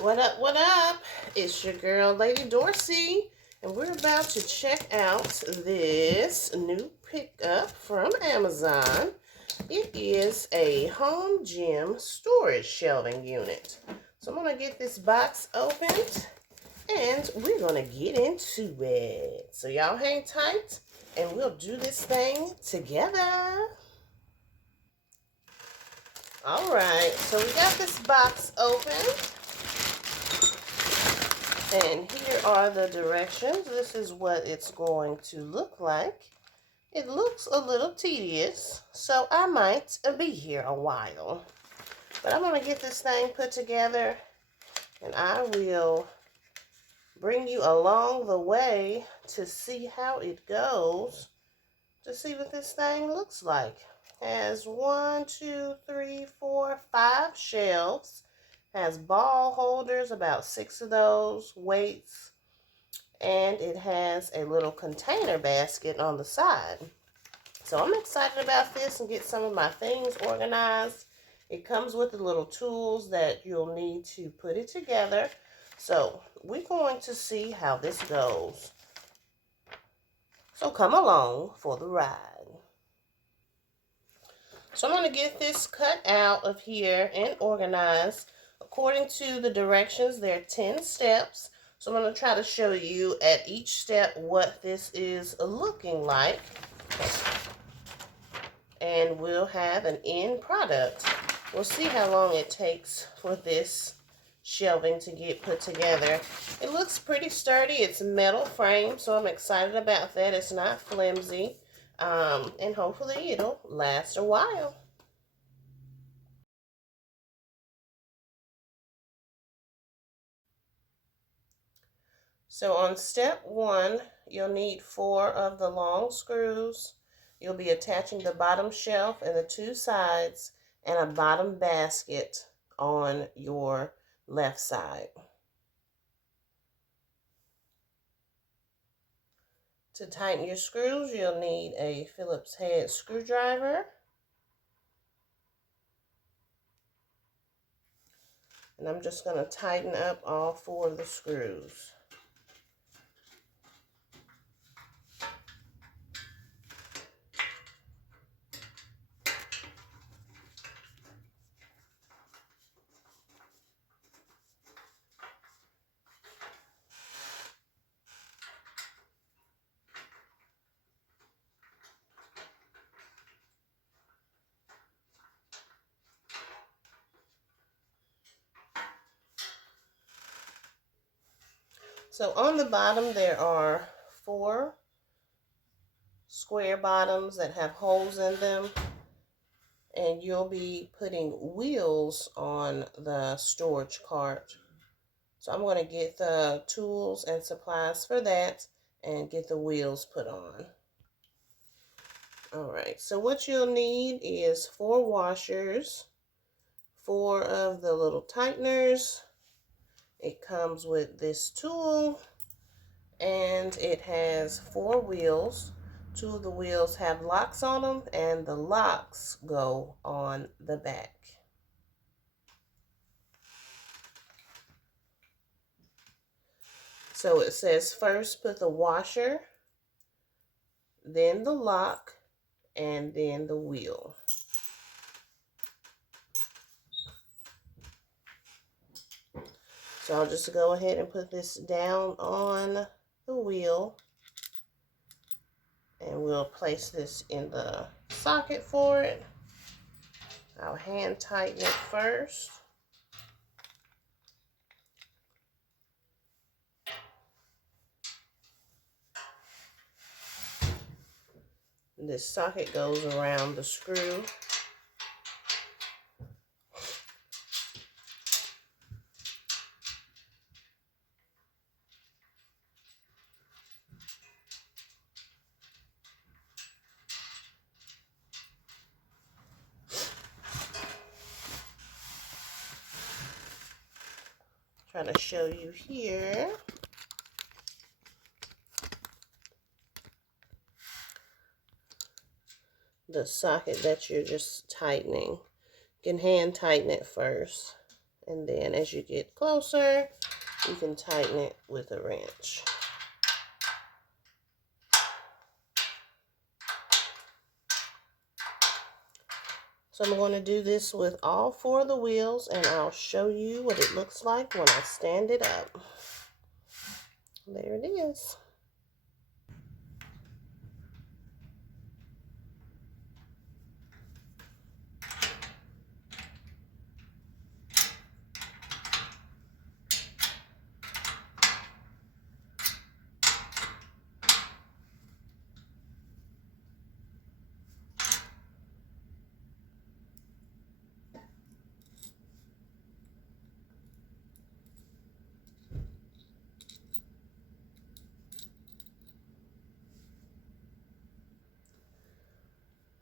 What up, what up? It's your girl, Lady Dorsey, and we're about to check out this new pickup from Amazon. It is a home gym storage shelving unit. So I'm going to get this box opened, and we're going to get into it. So y'all hang tight, and we'll do this thing together. All right, so we got this box open. And here are the directions. This is what it's going to look like. It looks a little tedious, so I might be here a while. But I'm going to get this thing put together, and I will bring you along the way to see how it goes, to see what this thing looks like. It has 1, 2, 3, 4, 5 shelves. Has ball holders, about 6 of those, weights, and it has a little container basket on the side. So I'm excited about this and get some of my things organized. It comes with the little tools that you'll need to put it together. So we're going to see how this goes. So come along for the ride. So I'm going to get this cut out of here and organized. According to the directions, there are 10 steps. So I'm going to try to show you at each step what this is looking like. And we'll have an end product. We'll see how long it takes for this shelving to get put together. It looks pretty sturdy. It's metal frame, so I'm excited about that. It's not flimsy. And hopefully it'll last a while. So on step 1, you'll need 4 of the long screws. You'll be attaching the bottom shelf and the 2 sides and a bottom basket on your left side. To tighten your screws, you'll need a Phillips head screwdriver. And I'm just going to tighten up all 4 of the screws. So on the bottom there are 4 square bottoms that have holes in them, and you'll be putting wheels on the storage cart. So I'm going to get the tools and supplies for that and get the wheels put on. Alright, so what you'll need is 4 washers, 4 of the little tighteners. It comes with this tool, and it has 4 wheels. 2 of the wheels have locks on them, and the locks go on the back. So it says first put the washer, then the lock, and then the wheel. So I'll just go ahead and put this down on the wheel, and we'll place this in the socket for it. I'll hand tighten it first. This socket goes around the screw. Trying to show you here. The socket that you're just tightening. You can hand tighten it first And then as you get closer, you can tighten it with a wrench. So I'm going to do this with all 4 of the wheels, and I'll show you what it looks like when I stand it up. There it is.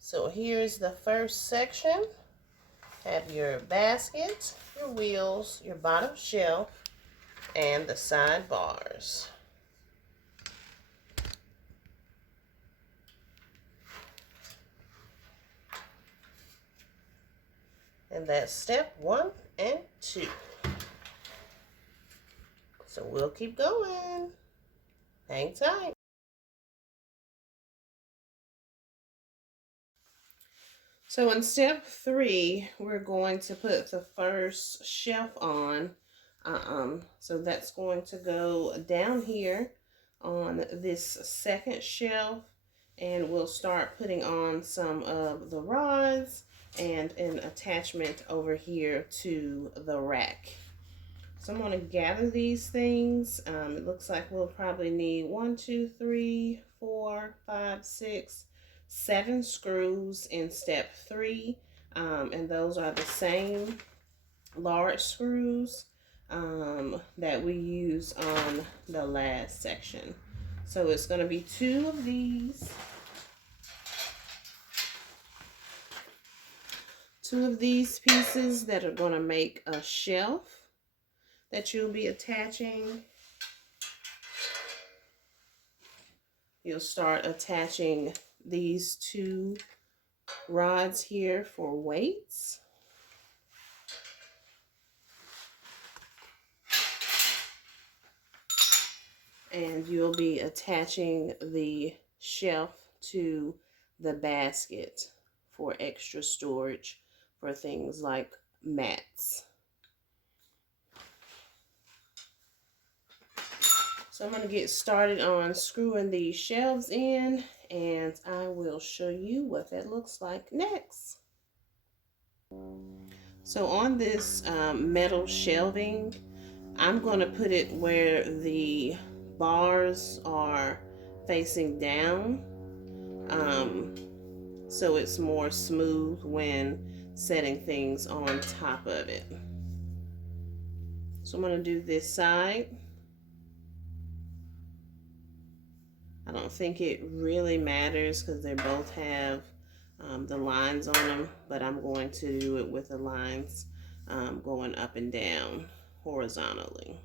So here's the first section. Have your basket, your wheels, your bottom shelf, and the side bars. And that's step 1 and 2. So we'll keep going. Hang tight. So in step 3, we're going to put the first shelf on. So that's going to go down here on this second shelf, and we'll start putting on some of the rods and an attachment over here to the rack. So I'm going to gather these things. It looks like we'll probably need 1, 2, 3, 4, 5, 6, 7 screws in step 3. And those are the same large screws that we use on the last section. So it's going to be 2 of these. 2 of these pieces that are going to make a shelf that you'll be attaching. You'll start attaching these 2 rods here for weights. And you'll be attaching the shelf to the basket for extra storage for things like mats. So I'm going to get started on screwing these shelves in, and I will show you what that looks like next. So on this metal shelving, I'm going to put it where the bars are facing down, so it's more smooth when setting things on top of it. So I'm going to do this side. I don't think it really matters because they both have the lines on them, but I'm going to do it with the lines going up and down horizontally.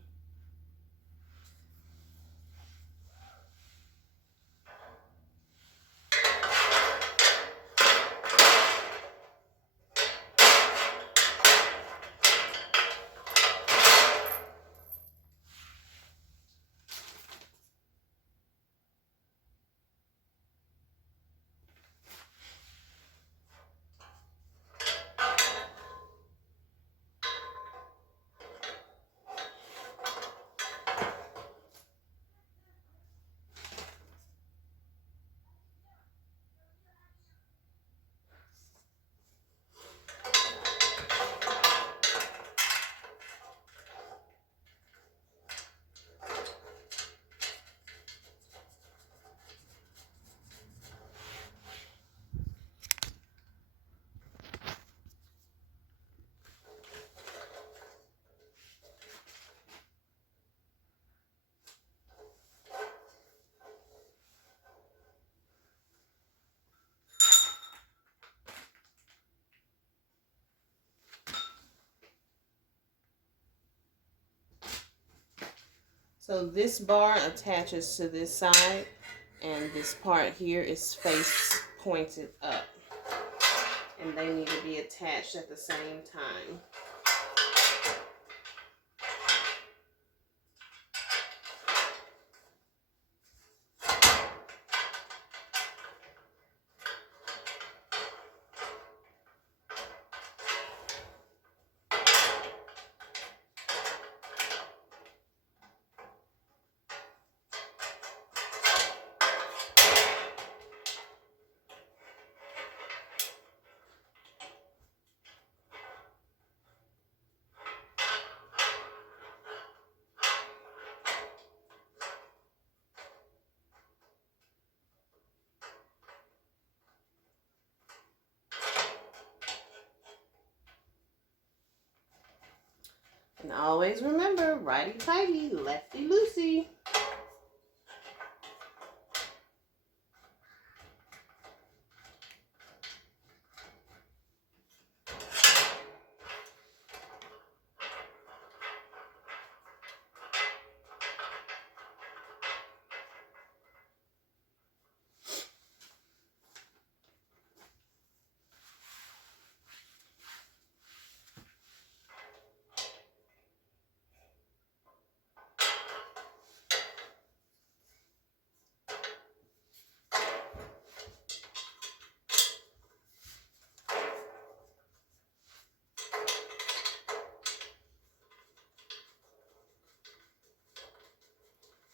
So this bar attaches to this side, and this part here is face pointed up, and they need to be attached at the same time. And always remember, righty-tighty, lefty-loosey.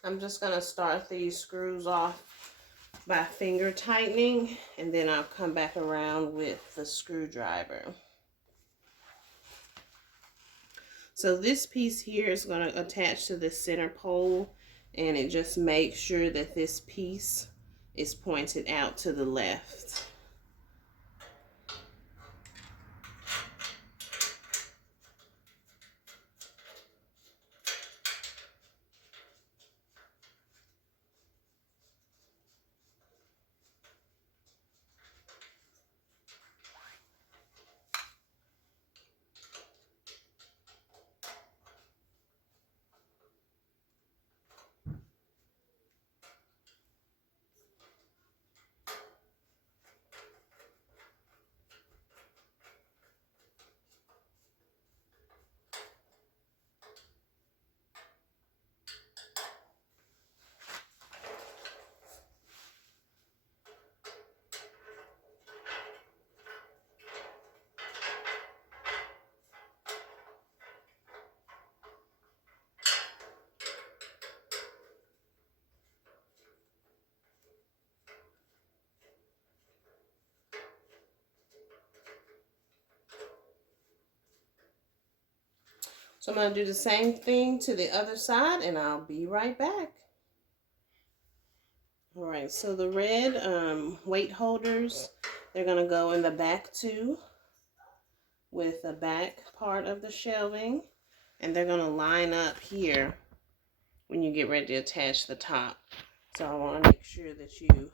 I'm just going to start these screws off by finger tightening, and then I'll come back around with the screwdriver. So this piece here is going to attach to the center pole, and it just makes sure that this piece is pointed out to the left. So I'm going to do the same thing to the other side, and I'll be right back. All right, so the red weight holders, they're going to go in the back too, with the back part of the shelving, and they're going to line up here when you get ready to attach the top. So I want to make sure that you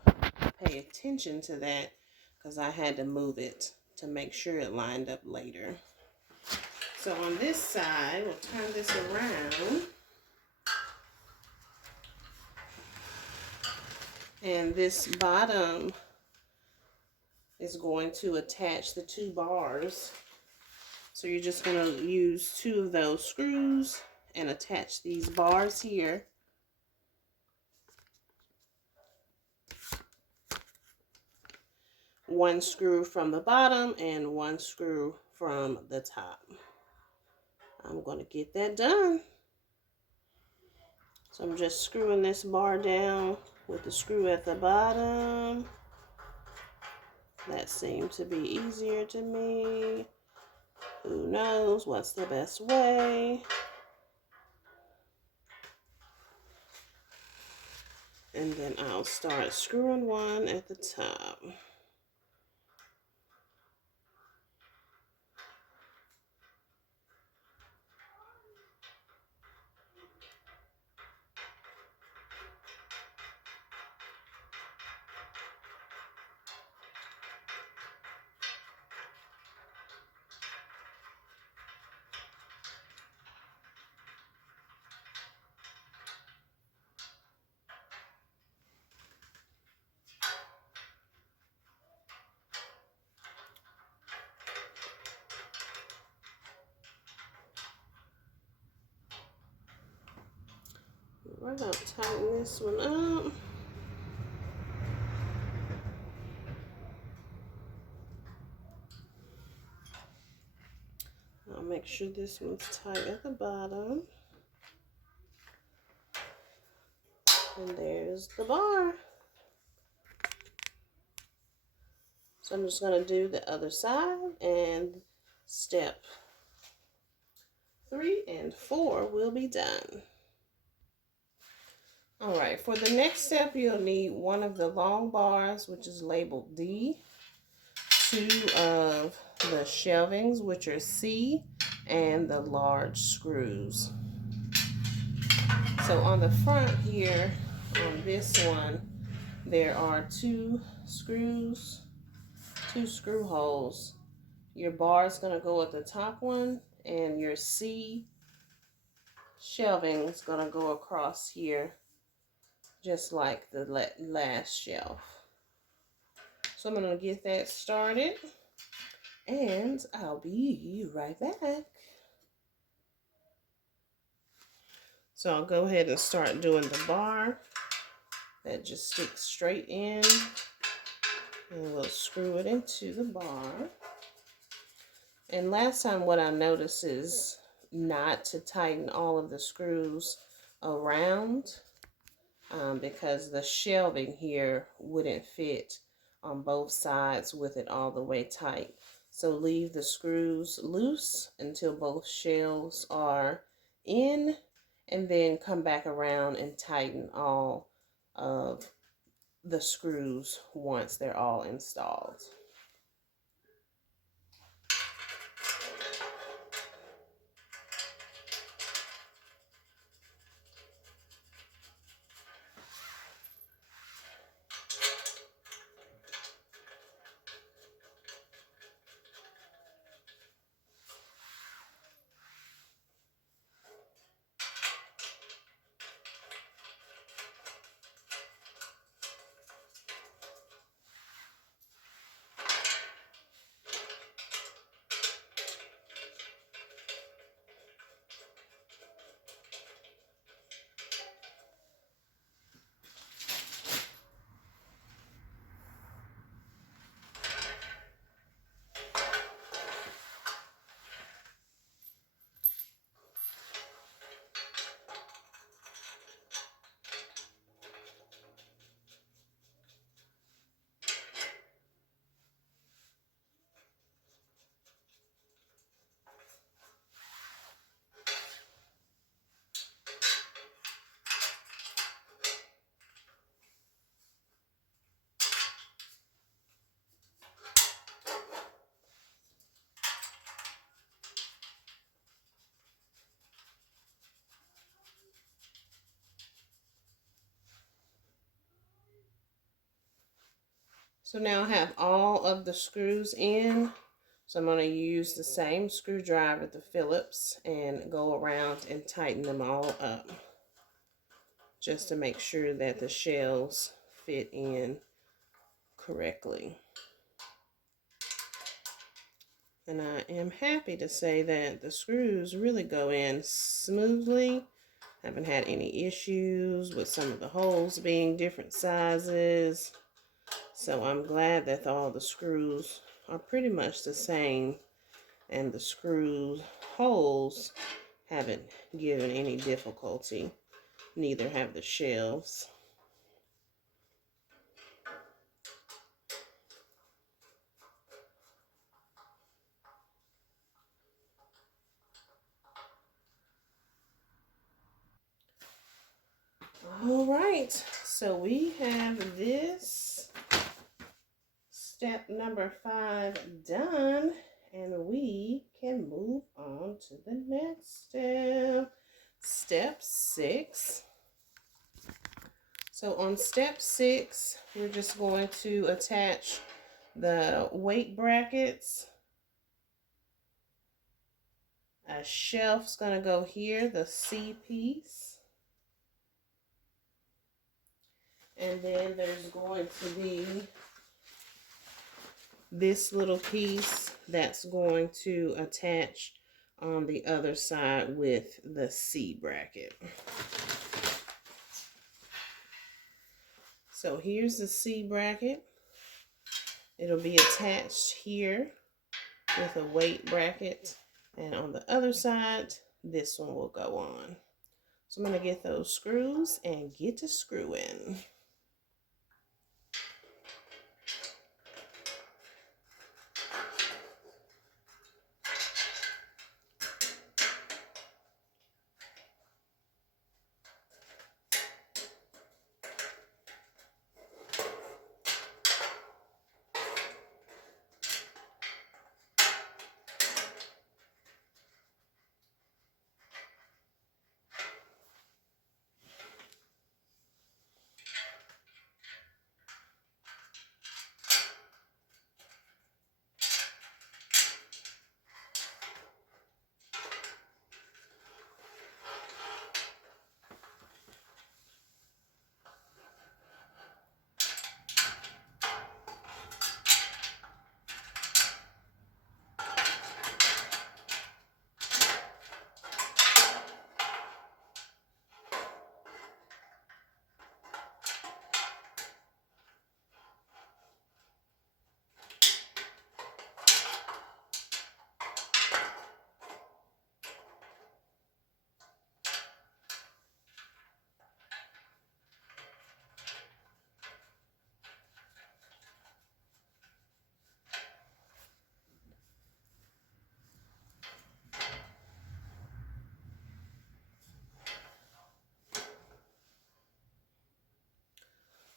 pay attention to that, because I had to move it to make sure it lined up later. So on this side, we'll turn this around. And this bottom is going to attach the two bars. So you're just going to use two of those screws and attach these bars here. One screw from the bottom and one screw from the top. I'm going to get that done. So I'm just screwing this bar down with the screw at the bottom. That seemed to be easier to me. Who knows what's the best way? And then I'll start screwing one at the top. We're going to tighten this one up. I'll make sure this one's tight at the bottom. And there's the bar. So I'm just going to do the other side, and step 3 and 4 will be done. All right, for the next step, you'll need one of the long bars, which is labeled D, 2 of the shelvings, which are C, and the large screws. So on the front here, on this one, there are two screws, two screw holes. Your bar is going to go at the top one, and your C shelving is going to go across here, just like the last shelf. So I'm going to get that started, and I'll be right back. So I'll go ahead and start doing the bar. That just sticks straight in, and we'll screw it into the bar. And last time what I noticed is not to tighten all of the screws around because the shelving here wouldn't fit on both sides with it all the way tight. So leave the screws loose until both shelves are in, and then come back around and tighten all of the screws once they're all installed. So now I have all of the screws in. So I'm going to use the same screwdriver, the Phillips, and go around and tighten them all up, just to make sure that the shelves fit in correctly. And I am happy to say that the screws really go in smoothly. Haven't had any issues with some of the holes being different sizes. So I'm glad that all the screws are pretty much the same, and the screw holes haven't given any difficulty. Neither have the shelves. All right, so we have this step number 5 done, and we can move on to the next step. Step 6. So on step 6, we're just going to attach the weight brackets. A shelf's going to go here, the C piece. And then there's going to be this little piece that's going to attach on the other side with the C bracket. So here's the C bracket. It'll be attached here with a weight bracket, and on the other side, this one will go on. So I'm going to get those screws and get to screwing.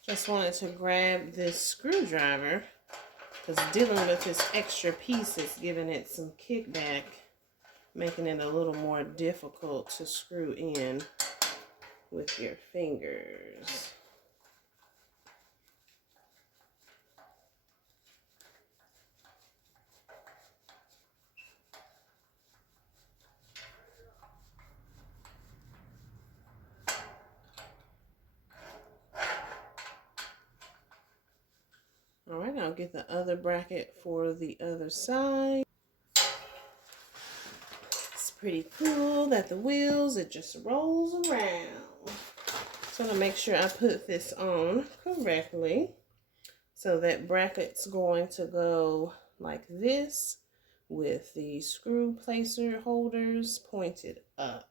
Just wanted to grab this screwdriver because dealing with this extra piece is giving it some kickback, making it a little more difficult to screw in with your fingers. All right, I'll get the other bracket for the other side. It's pretty cool that the wheels, it just rolls around. So to make sure I put this on correctly. So that bracket's going to go like this with the screw placer holders pointed up.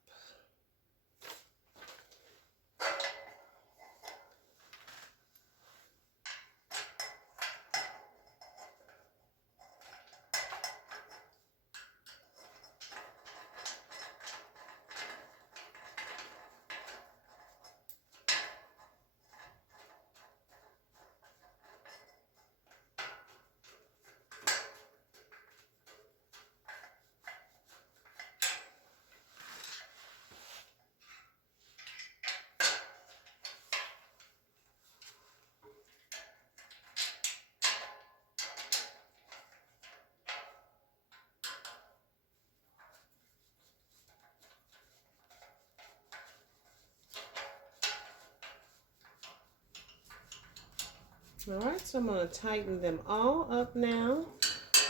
All right, so I'm going to tighten them all up now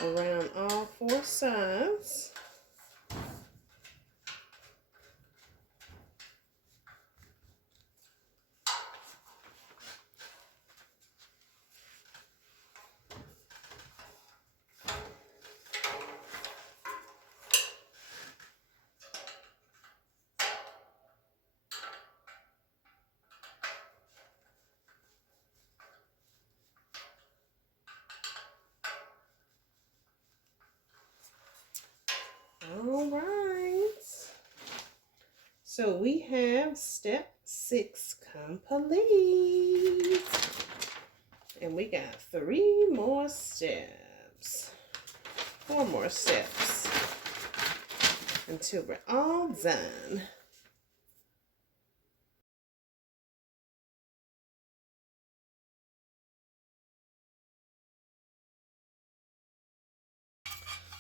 around all four sides. All right. So we have step 6 complete. And we got 3 more steps. 4 more steps until we're all done.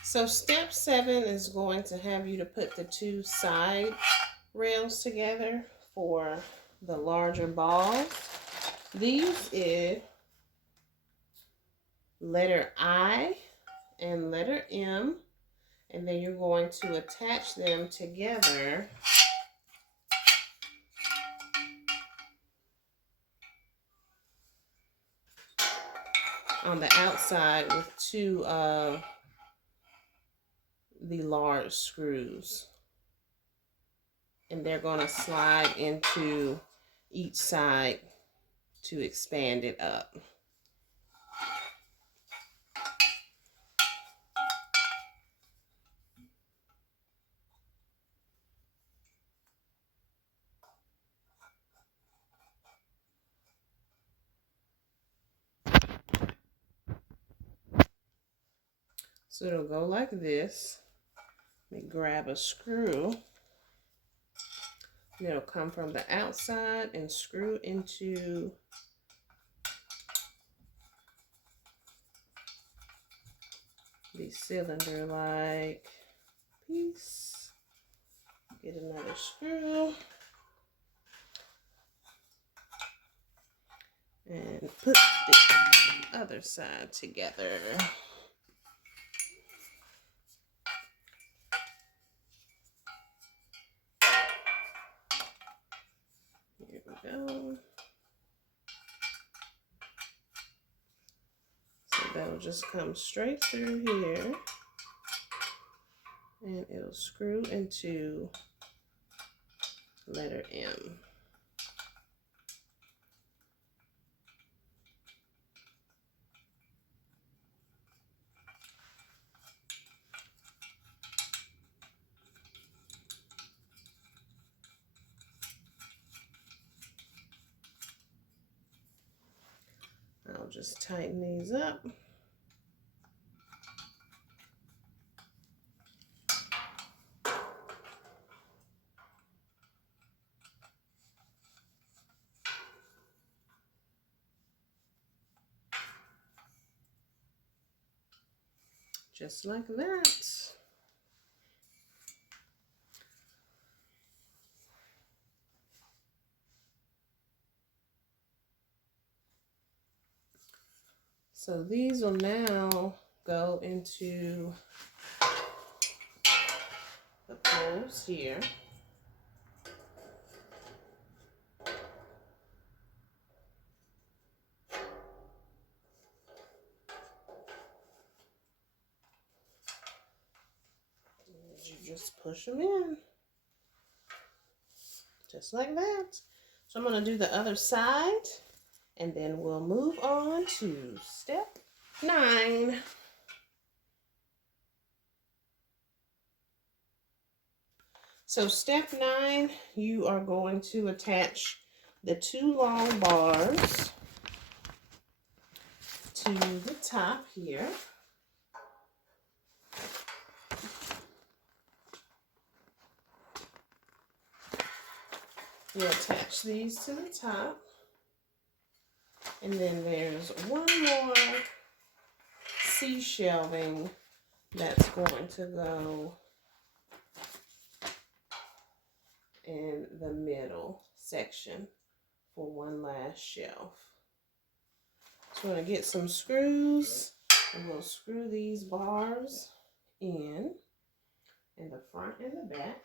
So step 7 is going to have you to put the 2 side rails together for the larger balls. These is letter I and letter M, and then you're going to attach them together on the outside with 2 of the large screws, and they're going to slide into each side to expand it up. So it'll go like this. Let me grab a screw. And it'll come from the outside and screw into the cylinder-like piece. Get another screw. And put the other side together. Here we go. So that'll just come straight through here. And it'll screw into letter M. I'll just tighten these up. Just like that. So these will now go into the poles here. And you just push them in. Just like that. So I'm going to do the other side, and then we'll move on to step 9. So step 9, you are going to attach the 2 long bars to the top here. You attach these to the top, and then there's one more C shelving that's going to go in the middle section for one last shelf. So I'm going to get some screws, and we'll screw these bars in the front and the back.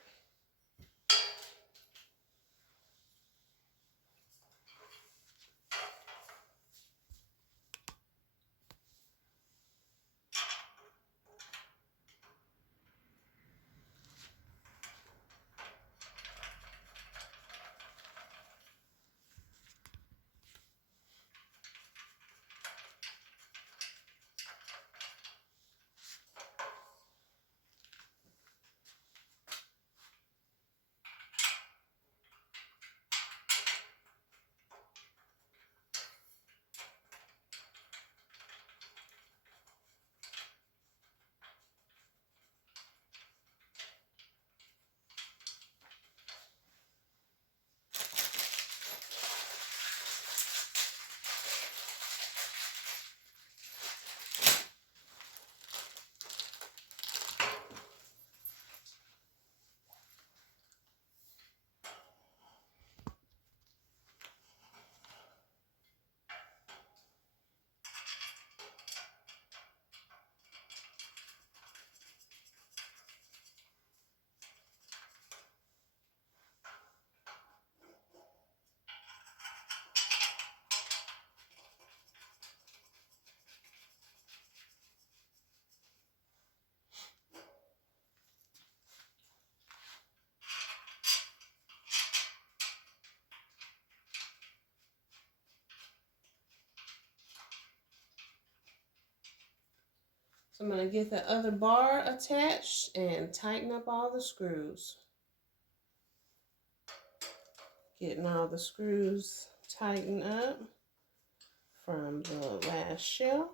So I'm going to get the other bar attached and tighten up all the screws. Getting all the screws tightened up from the last shelf.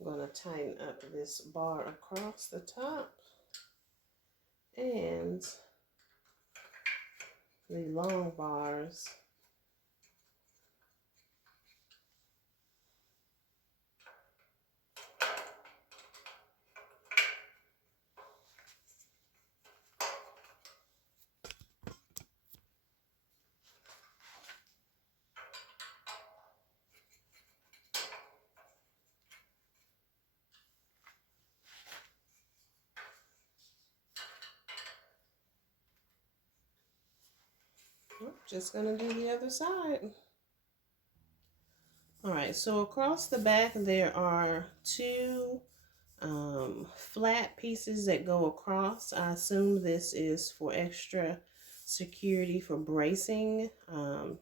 I'm going to tighten up this bar across the top and the long bars. Just going to do the other side. Alright, so across the back there are 2 flat pieces that go across. I assume this is for extra security for bracing,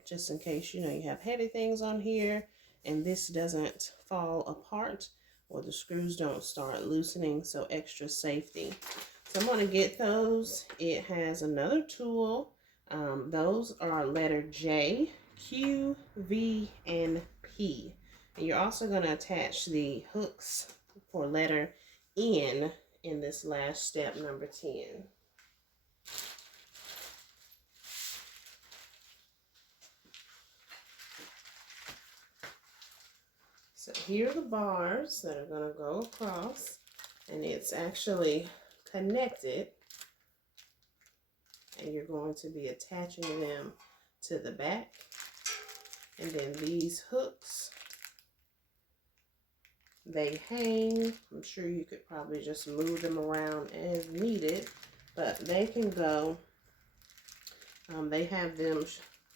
just in case you have heavy things on here and this doesn't fall apart or the screws don't start loosening, so extra safety. So I'm going to get those. It has another tool. Those are letter J Q, V, and P. And you're also going to attach the hooks for letter N in this last step, number 10. So here are the bars that are going to go across, and it's actually connected, and you're going to be attaching them to the back. And then these hooks, they hang. I'm sure you could probably just move them around as needed, but they can go. They have them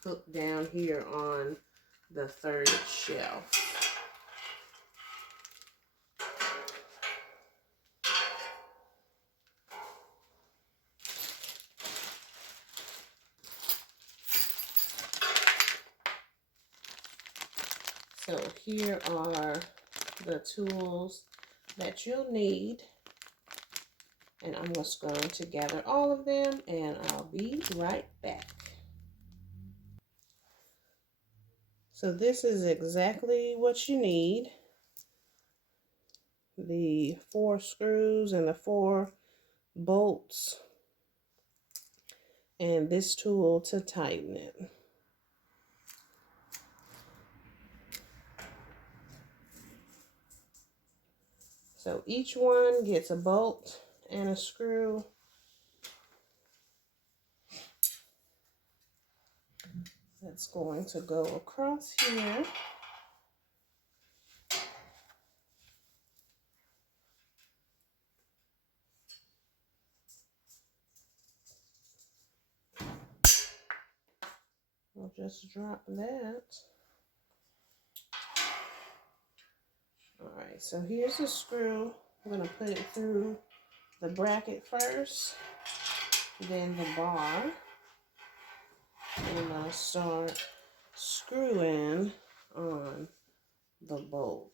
hooked down here on the third shelf. So here are the tools that you'll need. And I'm just going to gather all of them, and I'll be right back. So this is exactly what you need. The 4 screws and the 4 bolts, and this tool to tighten it. So each one gets a bolt and a screw. That's going to go across here. I'll just drop that. Alright, so here's the screw. I'm going to put it through the bracket first, then the bar, and I'll start screwing on the bolt.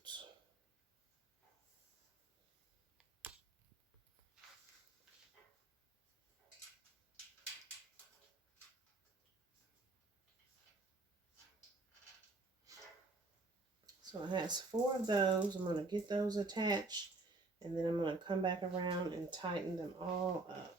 So it has 4 of those. I'm going to get those attached, and then I'm going to come back around and tighten them all up.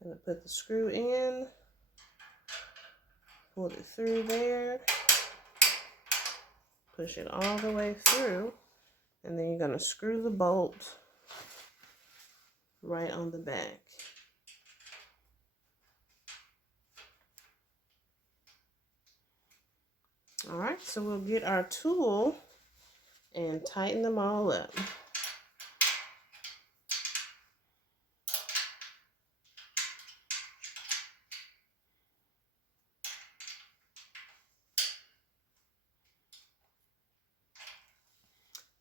I'm going to put the screw in, pull it through there, push it all the way through, and then you're going to screw the bolt right on the back. Alright, so we'll get our tool and tighten them all up.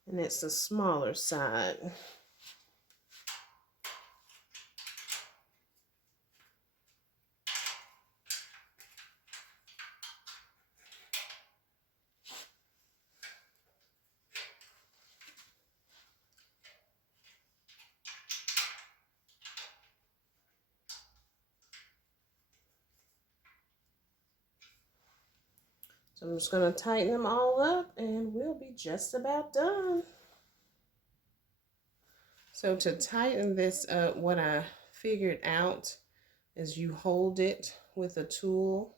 And it's the smaller side. So I'm just going to tighten them all up, and we'll be just about done. So to tighten this up, what I figured out is you hold it with a tool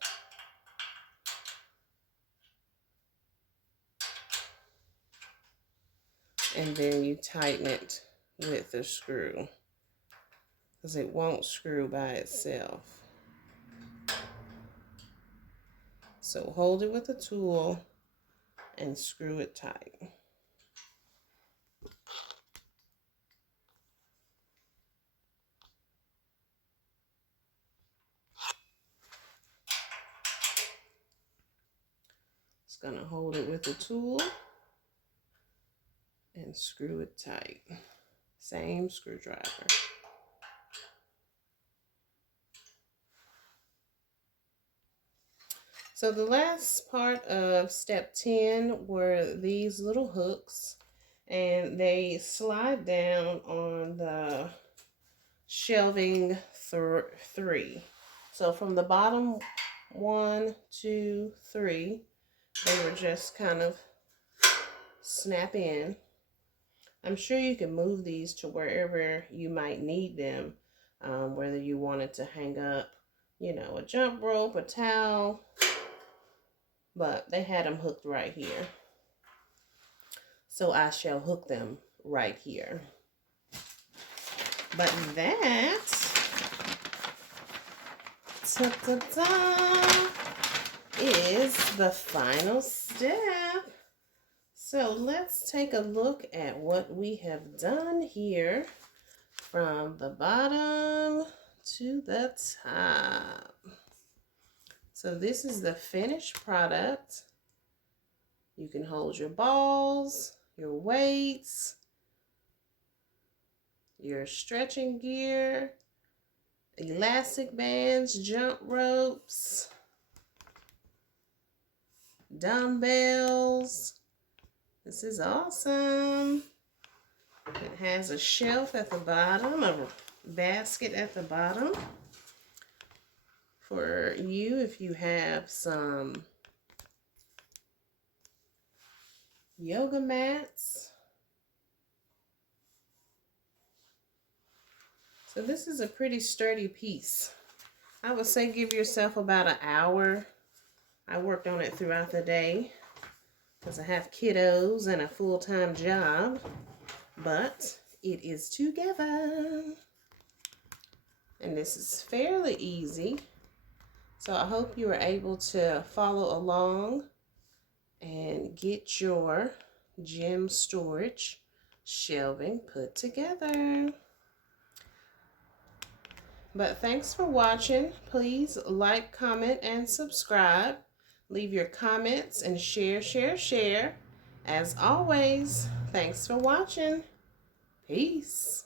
and then you tighten it with a screw because it won't screw by itself. So hold it with a tool and screw it tight. Just gonna hold it with a tool and screw it tight. Same screwdriver. So the last part of step 10 were these little hooks, and they slide down on the shelving 3. So from the bottom 1, 2, 3, they were just kind of snap in. I'm sure you can move these to wherever you might need them, whether you wanted to hang up, you know, a jump rope, a towel, but they had them hooked right here. So I shall hook them right here. But that, ta-da-da, is the final step. So let's take a look at what we have done here from the bottom to the top. So this is the finished product. You can hold your balls, your weights, your stretching gear, elastic bands, jump ropes, dumbbells. This is awesome. It has a shelf at the bottom, a basket at the bottom for you if you have some yoga mats. So this is a pretty sturdy piece. I would say give yourself about an hour. I worked on it throughout the day because I have kiddos and a full-time job, but it is together. And this is fairly easy. So I hope you were able to follow along and get your gym storage shelving put together. But thanks for watching. Please like, comment, and subscribe. Leave your comments and share. As always, thanks for watching. Peace.